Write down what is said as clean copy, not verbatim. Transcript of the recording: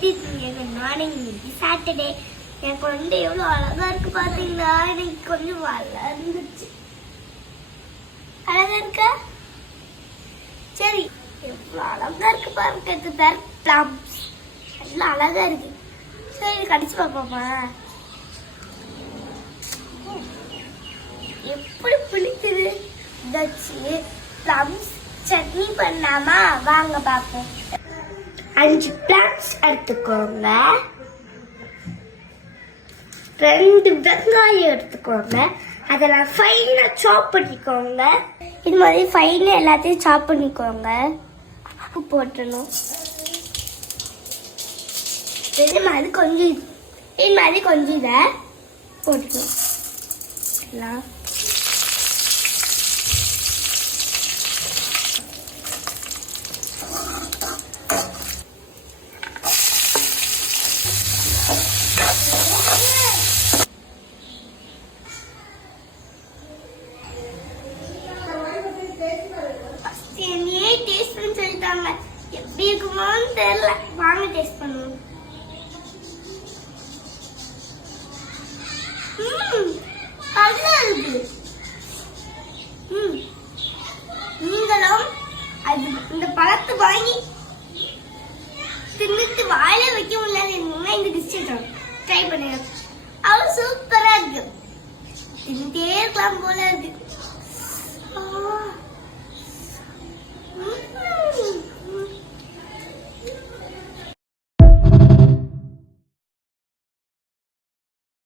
எப்படி இருக்கீங்க? Good morning. இன்னைக்கு சாட்டர்டே. என் குழந்தை எவ்வளோ அழகா இருக்கு பாத்தீங்களா? எனக்கு கொஞ்சம் வளர்ந்துச்சு. அழகா இருக்கா? சரி, எவ்வளோ அழகா இருக்கு பாருங்க. பிளம்ஸ் எல்லாம் அழகா இருக்கு. சரி, கடிச்சு பார்ப்போமா? எப்படி பிடிக்குது? பிளம்ஸ் சட்னி பண்ணாமா? வாங்க பார்ப்போம். 5 பிளம்ஸ் எடுத்துக்கோங்க. 2 வெங்காயம் எடுத்துக்கோங்க. அதெல்லாம் ஃபைனா சாப் பண்ணிக்கோங்க. இது மாதிரி ஃபைனா எல்லாத்தையும் சாப் பண்ணிக்கோங்க. உப்பு போட்டணும். இது மாதிரி கொஞ்சம் இதை போட்டுக்கணும். எப்படி இருக்குமோன்னு தெரியல. வாங்க டேஸ்ட் பண்ணுவோம். நல்லா இருக்கு. நீங்களும் இந்த பழத்தை வாங்கி தின்னுட்டு வாயில வைக்க முடியல. இந்த டிஷ் ட்ரை பண்ணுங்க. அவ்வளவு சூப்பரா இருக்கு. தின்னுட்டே இருக்கலாம் போல இருக்கு.